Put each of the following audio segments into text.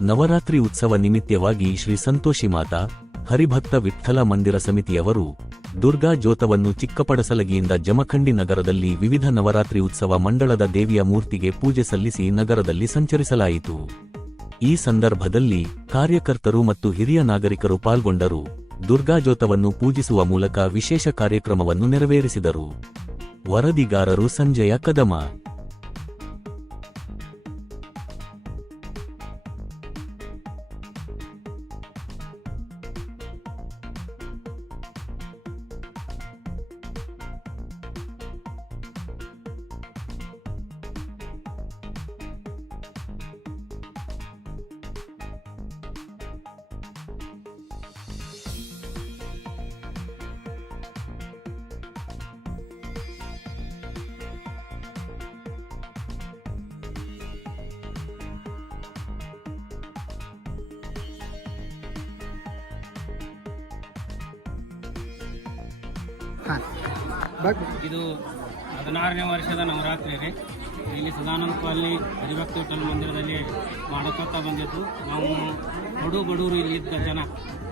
ನವರಾತ್ರಿ ಉತ್ಸವ ನಿಮಿತ್ತವಾಗಿ ಶ್ರೀ ಸಂತೋಷಿ ಮಾತಾ, ಹರಿಭಕ್ತ ವಿಠಲ ಮಂದಿರ ಸಮಿತಿಯವರು, ದುರ್ಗಾ ಜೋತವನ್ನು ಚಿಕ್ಕಪಡಸಲಗಿಯಿಂದ ಜಮಖಂಡಿ ನಗರದಲ್ಲಿ ವಿವಿಧ ನವರಾತ್ರಿ ಉತ್ಸವ ಮಂಡಳದ ದೇವಿಯ ಮೂರ್ತಿಗೆ ಪೂಜೆ ಸಲ್ಲಿಸಿ ನಗರದಲ್ಲಿ ಸಂಚರಿಸಲಾಯಿತು. ಈ ಸಂದರ್ಭದಲ್ಲಿ ಕಾರ್ಯಕರ್ತರು ಮತ್ತು ಹಿರಿಯ ನಾಗರಿಕರು ಪಾಲ್ಗೊಂಡರು. ದುರ್ಗಾಜೋತವನ್ನು ಪೂಜಿಸುವ ಮೂಲಕ ವಿಶೇಷ ಕಾರ್ಯಕ್ರಮವನ್ನು ನೆರವೇರಿಸಿದರು. ವರದಿಗಾರರು ಸಂಜಯ ಕದಮ. ಇದು ಹದಿನಾರನೇ ವರ್ಷದ ನವರಾತ್ರಿ ರೀ. ಇಲ್ಲಿ ಸದಾನಂದ ಕಾಲನಿ ಹರಿಭಕ್ತಿ ಹೋಟೆಲ್ ಮಂದಿರದಲ್ಲಿ ಮಾಡ್ಕೋತಾ ಬಂದಿದ್ದು. ನಾವು ಬಡು ಬಡವರು ಇಲ್ಲಿದ್ದ ಜನ.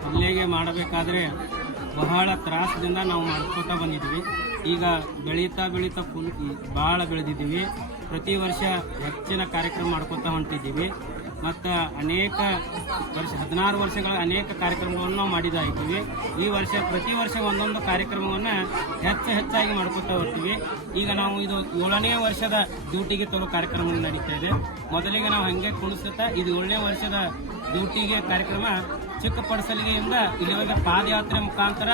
ಅಲ್ಲಿಗೆ ಮಾಡಬೇಕಾದ್ರೆ ಬಹಳ ತ್ರಾಸದಿಂದ ನಾವು ಮಾಡ್ಕೋತಾ ಬಂದಿದ್ದೀವಿ. ಈಗ ಬೆಳೀತಾ ಬೆಳೀತಾ ಫುಲ್ ಭಾಳ ಬೆಳೆದಿದ್ದೀವಿ. ಪ್ರತಿ ವರ್ಷ ಹೆಚ್ಚಿನ ಕಾರ್ಯಕ್ರಮ ಮಾಡ್ಕೋತಾ ಹೊಂಟಿದ್ದೀವಿ. ಮತ್ತು ಅನೇಕ ವರ್ಷ, ಹದಿನಾರು ವರ್ಷಗಳ ಅನೇಕ ಕಾರ್ಯಕ್ರಮಗಳನ್ನು ನಾವು ಮಾಡಿದಾಗ್ತೀವಿ ಈ ವರ್ಷ ಪ್ರತಿ ವರ್ಷ ಒಂದೊಂದು ಕಾರ್ಯಕ್ರಮವನ್ನು ಹೆಚ್ಚು ಹೆಚ್ಚಾಗಿ ಮಾಡ್ಕೊತಾ ಹೋಗ್ತೀವಿ. ಈಗ ನಾವು ಇದು ಏಳನೇ ವರ್ಷದ ಡ್ಯೂಟಿಗೆ ತರೋ ಕಾರ್ಯಕ್ರಮ ನಡೀತಾ ಇದೆ. ಮೊದಲಿಗೆ ನಾವು ಹಾಗೆ ಕುಣಿಸುತ್ತಾ ಇದು ಏಳನೇ ವರ್ಷದ ಡ್ಯೂಟಿಗೆ ಕಾರ್ಯಕ್ರಮ ಚಿಕ್ಕ ಪಡಿಸಲಿಗೆಯಿಂದ ಇಲ್ಲಿವರೆಗೆ ಪಾದಯಾತ್ರೆ ಮುಖಾಂತರ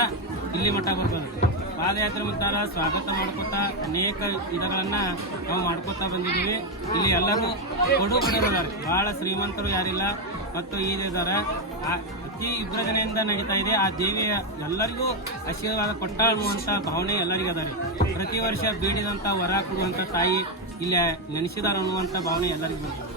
ಇಲ್ಲಿ ಮಠ ಬರ್ತದೆ. ಪಾದಯಾತ್ರೆ ಮುಖಾಂತರ ಸ್ವಾಗತ ಮಾಡ್ಕೋತಾ ಅನೇಕ ವಿಧಗಳನ್ನ ನಾವು ಮಾಡ್ಕೋತಾ ಬಂದಿದ್ದೀವಿ. ಇಲ್ಲಿ ಎಲ್ಲರೂ ಕೊಡು ಬಡವರಿದ್ದಾರೆ ಬಹಳ ಶ್ರೀಮಂತರು ಯಾರಿಲ್ಲ, ಮತ್ತು ಆ, ಅತಿ ವಿಭಜನೆಯಿಂದ ನಡೀತಾ ಇದೆ. ಆ ದೇವಿಯ ಎಲ್ಲರಿಗೂ ಆಶೀರ್ವಾದ ಕೊಟ್ಟ ಅನ್ನುವಂಥ ಭಾವನೆ ಎಲ್ಲರಿಗೂ ಅದಾರೆ ಪ್ರತಿ ವರ್ಷ ಬೇಡಿದಂಥ ವರ ಕೊಡುವಂಥ ತಾಯಿ ಇಲ್ಲಿ ನೆನೆಸಿದಾರ ಅನ್ನುವಂಥ ಭಾವನೆ ಎಲ್ಲರಿಗೂ ಬರ್ತದೆ